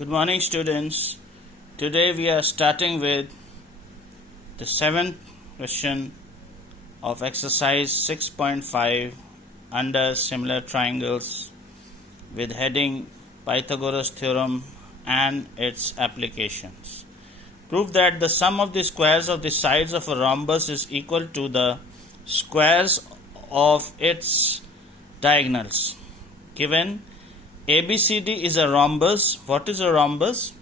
Good morning, students. Today we are starting with the seventh question of exercise 6.5 under similar triangles with heading Pythagoras theorem and its applications. Prove that the sum of the squares of the sides of a rhombus is equal to the squares of its diagonals. Given ABCD is a rhombus. What is a rhombus?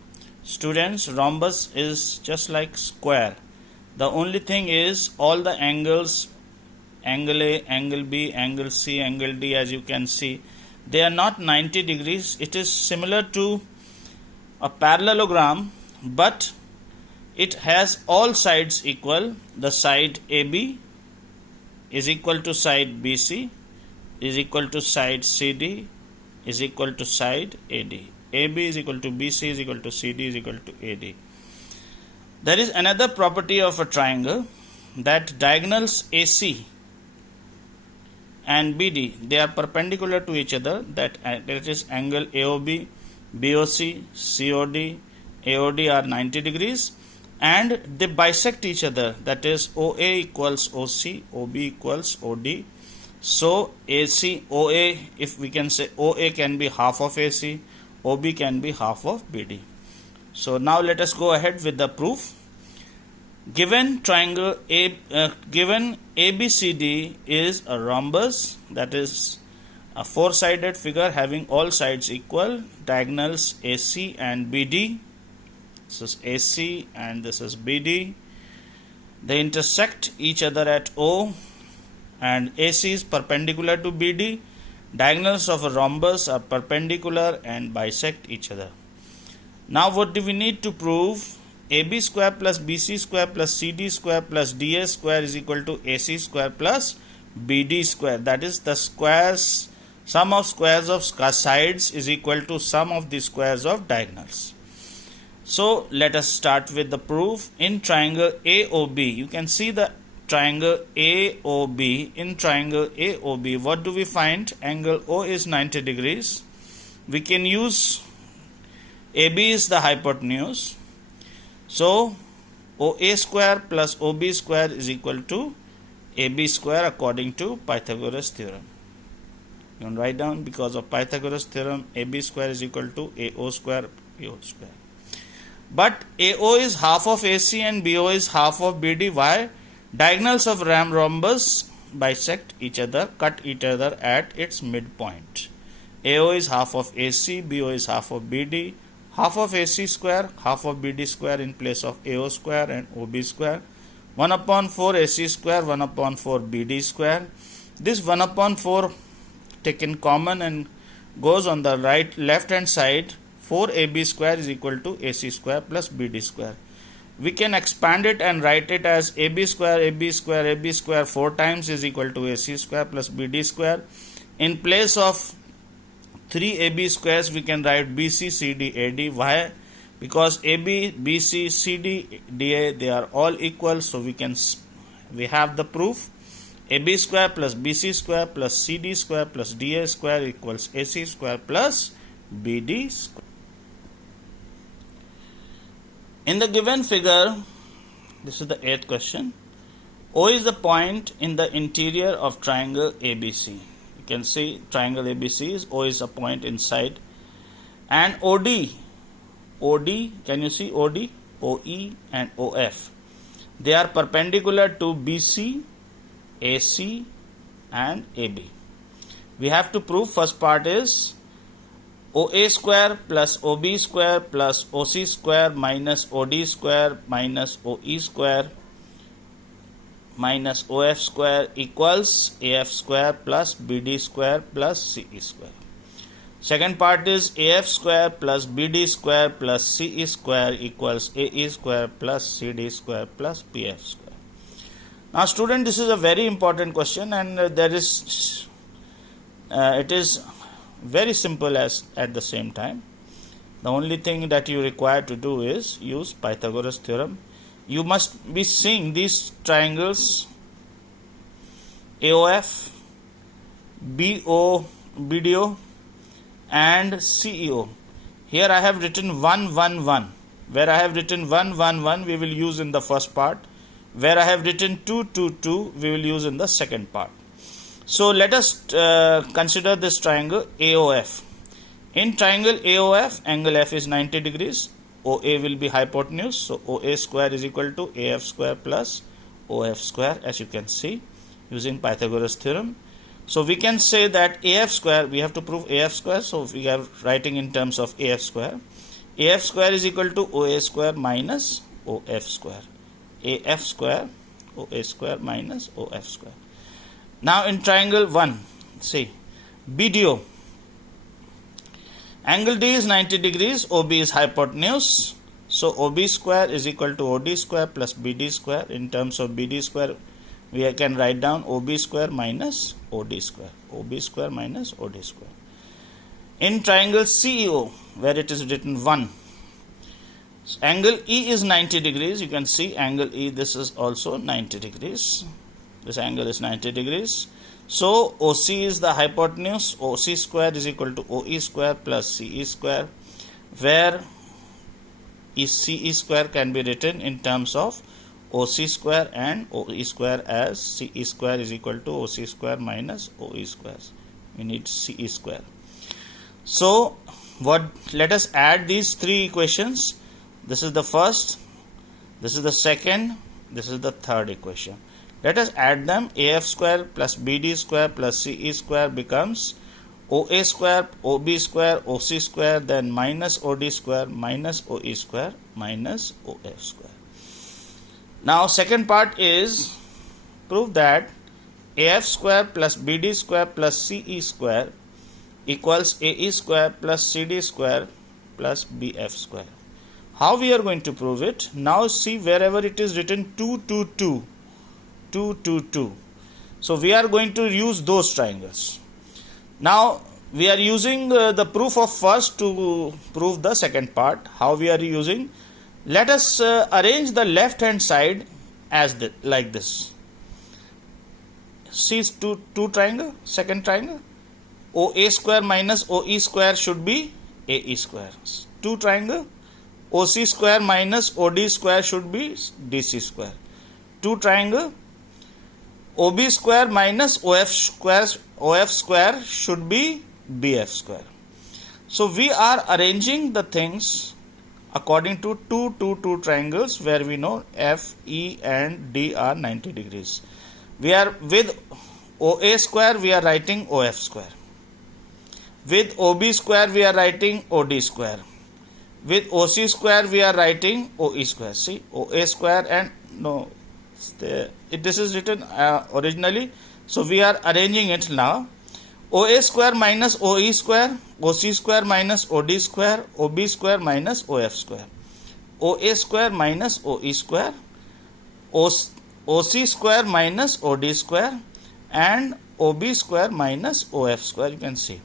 Students, rhombus is just like square. The only thing is all the angles, angle A, angle B, angle C, angle D, as you can see, they are not 90 degrees. It is similar to a parallelogram, but it has all sides equal. The side AB is equal to side BC, is equal to side CD, is equal to side AD. AB is equal to BC is equal to CD is equal to AD. There is another property of a triangle that diagonals AC and BD, they are perpendicular to each other. That is angle AOB, BOC, COD, AOD are 90 degrees and they bisect each other. That is OA equals OC, OB equals OD. So AC, OA, if we can say OA can be half of AC, OB can be half of BD. So now let us go ahead with the proof. Given triangle given ABCD is a rhombus, that is a four-sided figure having all sides equal, diagonals AC and BD. This is AC and this is BD. They intersect each other at O, and AC is perpendicular to BD. Diagonals of a rhombus are perpendicular and bisect each other. Now what do we need to prove? AB square plus BC square plus CD square plus DA square is equal to AC square plus BD square. That is, the squares, sum of squares of sides is equal to sum of the squares of diagonals. So let us start with the proof. In triangle AOB, you can see the triangle AOB. In triangle AOB, what do we find? Angle O is 90 degrees. We can use AB is the hypotenuse. So OA square plus OB square is equal to AB square according to Pythagoras theorem. You can write down, because of Pythagoras theorem, AB square is equal to AO square, BO square. But AO is half of AC and BO is half of BD. Why? Diagonals of rhombus bisect each other, cut each other at its midpoint. AO is half of AC, BO is half of BD. Half of AC square, half of BD square in place of AO square and OB square. 1 upon 4 AC square, 1 upon 4 BD square. This 1 upon 4 taken common and goes on the left hand side. 4AB square is equal to AC square plus BD square. We can expand it and write it as AB square, AB square, AB square 4 times is equal to AC square plus BD square. In place of 3 AB squares, we can write BC, CD, AD. Why? Because AB, BC, CD, DA, they are all equal. So we have the proof. AB square plus BC square plus CD square plus DA square equals AC square plus BD square. In the given figure, this is the 8th question. O is the point in the interior of triangle ABC. You can see triangle ABC is O is a point inside. And OD, can you see OD? OE and OF. They are perpendicular to BC, AC and AB. We have to prove, first part is OA square plus OB square plus OC square minus OD square minus OE square minus OF square equals AF square plus BD square plus CE square. Second part is AF square plus BD square plus CE square equals AE square plus CD square plus PF square. Now student, this is a very important question, and it is very simple as at the same time. The only thing that you require to do is use Pythagoras theorem. You must be seeing these triangles AOF, BDO and CEO. Here I have written 1, 1, 1. Where I have written 1, 1, 1, we will use in the first part. Where I have written 2, 2, 2, we will use in the second part. So let us consider this triangle AOF. In triangle AOF, angle F is 90 degrees. OA will be hypotenuse. So OA square is equal to AF square plus OF square, as you can see using Pythagoras theorem. So we can say that AF square, we have to prove AF square. So we are writing in terms of AF square. AF square is equal to OA square minus OF square. AF square, OA square minus OF square. Now in triangle 1, see, BDO. Angle D is 90 degrees, OB is hypotenuse. So OB square is equal to OD square plus BD square. In terms of BD square, we can write down OB square minus OD square. OB square minus OD square. In triangle CEO, where it is written 1, angle E is 90 degrees. You can see angle E, this is also 90 degrees. This angle is 90 degrees. So OC is the hypotenuse. OC square is equal to OE square plus CE square, where CE square can be written in terms of OC square and OE square as CE square is equal to OC square minus OE square. We need CE square. So let us add these three equations. This is the first, this is the second, this is the third equation. Let us add them. AF square plus BD square plus CE square becomes OA square, OB square, OC square, then minus OD square minus OE square minus OF square. Now second part is prove that AF square plus BD square plus CE square equals AE square plus CD square plus BF square. How we are going to prove it? Now see, wherever it is written 2, 2, 2, 2, 2, 2. So we are going to use those triangles. Now we are using the proof of first to prove the second part. How we are using? Let us arrange the left hand side as like this. See, two triangle, second triangle. OA square minus OE square should be AE square. Two triangle. OC square minus OD square should be DC square. Two triangle. OB square minus OF square should be BF square. So we are arranging the things according to two triangles where we know F, E and D are 90 degrees. We are with OA square, we are writing OF square. With OB square, we are writing OD square. With OC square, we are writing OE square. See, OA square and no, this is written originally. So we are arranging it now. OA square minus OE square, OC square minus OD square, OB square minus OF square, OA square minus OE square, OC square minus OD square, and OB square minus OF square. You can see.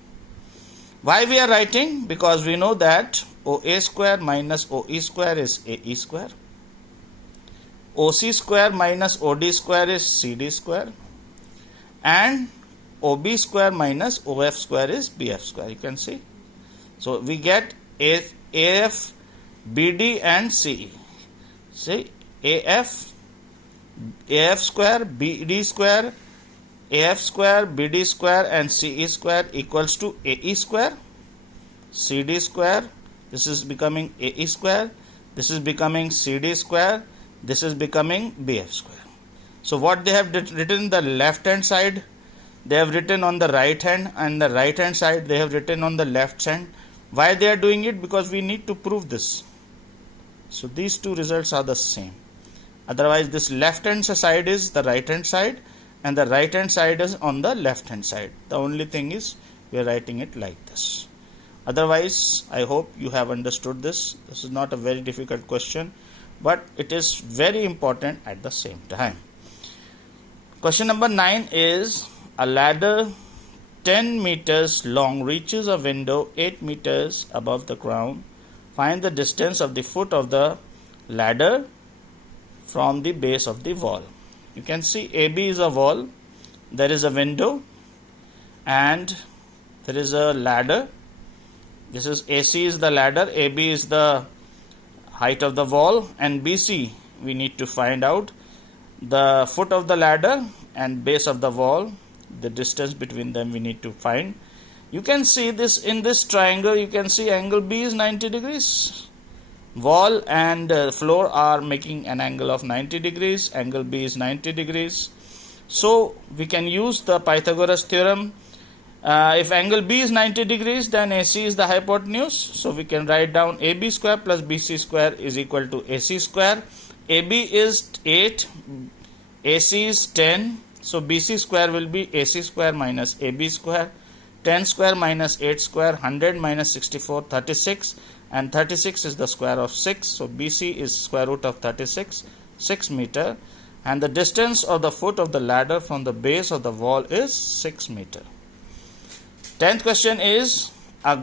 Why we are writing? Because we know that OA square minus OE square is AE square, OC square minus OD square is CD square, and OB square minus OF square is BF square. You can see. So we get AF, BD and CE. See, AF square, BD square, AF square, BD square and CE square equals to AE square, CD square. This is becoming AE square. This is becoming CD square. This is becoming BF square. So what they have written the left hand side, they have written on the right hand, and the right hand side they have written on the left hand. Why they are doing it? Because we need to prove this. So these two results are the same. Otherwise this left hand side is the right hand side and the right hand side is on the left hand side. The only thing is we are writing it like this. Otherwise I hope you have understood this. This is not a very difficult question, but it is very important at the same time. Question number 9 is, a ladder 10 meters long reaches a window 8 meters above the ground. Find the distance of the foot of the ladder from the base of the wall. You can see AB is a wall, there is a window and there is a ladder. This is AC is the ladder, AB is the height of the wall, and BC we need to find out the foot of the ladder and base of the wall. The distance between them we need to find. You can see this in this triangle. You can see angle B is 90 degrees. Wall and floor are making an angle of 90 degrees. Angle B is 90 degrees. So we can use the Pythagoras theorem. If angle B is 90 degrees, then AC is the hypotenuse. So we can write down AB square plus BC square is equal to AC square. AB is 8, AC is 10. So BC square will be AC square minus AB square. 10 square minus 8 square, 100 minus 64, 36. And 36 is the square of 6. So BC is square root of 36, 6 meter. And the distance of the foot of the ladder from the base of the wall is 6 meter. 10th question is a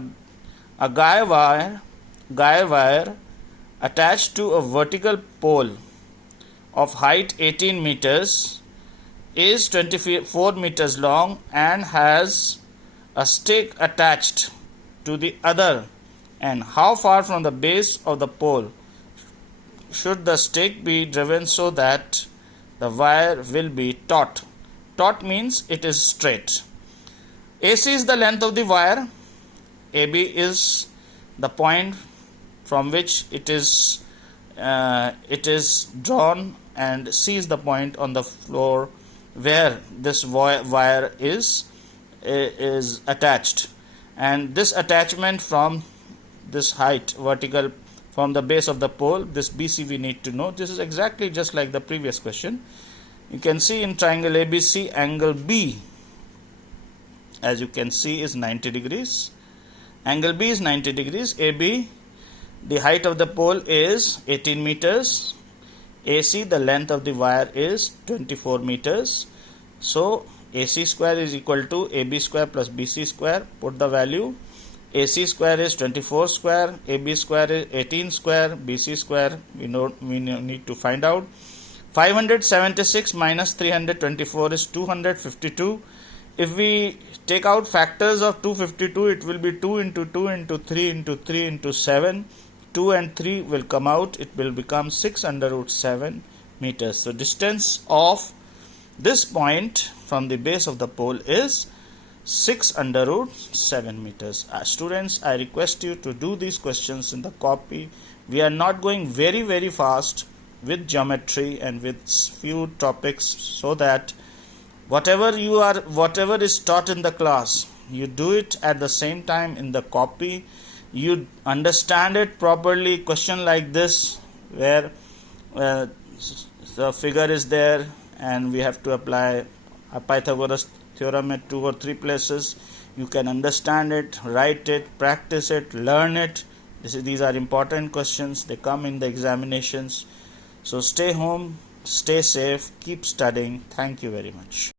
guy wire attached to a vertical pole of height 18 meters is 24 meters long and has a stick attached to the other. And how far from the base of the pole should the stick be driven so that the wire will be taut? Taut means it is straight. AC is the length of the wire. AB is the point from which it is drawn, and C is the point on the floor where this wire is attached. And this attachment from this height vertical from the base of the pole, this BC we need to know. This is exactly just like the previous question. You can see in triangle ABC, angle B, as you can see, is 90 degrees. Angle B is 90 degrees. AB, the height of the pole is 18 meters. AC, the length of the wire is 24 meters. So AC square is equal to AB square plus BC square. Put the value. AC square is 24 square, AB square is 18 square, BC square we need to find out. 576 minus 324 is 252. If we take out factors of 252, it will be 2 into 2 into 3 into 3 into 7. 2 and 3 will come out. It will become 6 under root 7 meters. So distance of this point from the base of the pole is 6 under root 7 meters. Students, I request you to do these questions in the copy. We are not going very fast with geometry and with few topics, so that whatever is taught in the class, you do it at the same time in the copy. You understand it properly. Question like this, where the figure is there and we have to apply a Pythagoras theorem at 2 or 3 places. You can understand it, write it, practice it, learn it. These are important questions. They come in the examinations. So stay home, stay safe, keep studying. Thank you very much.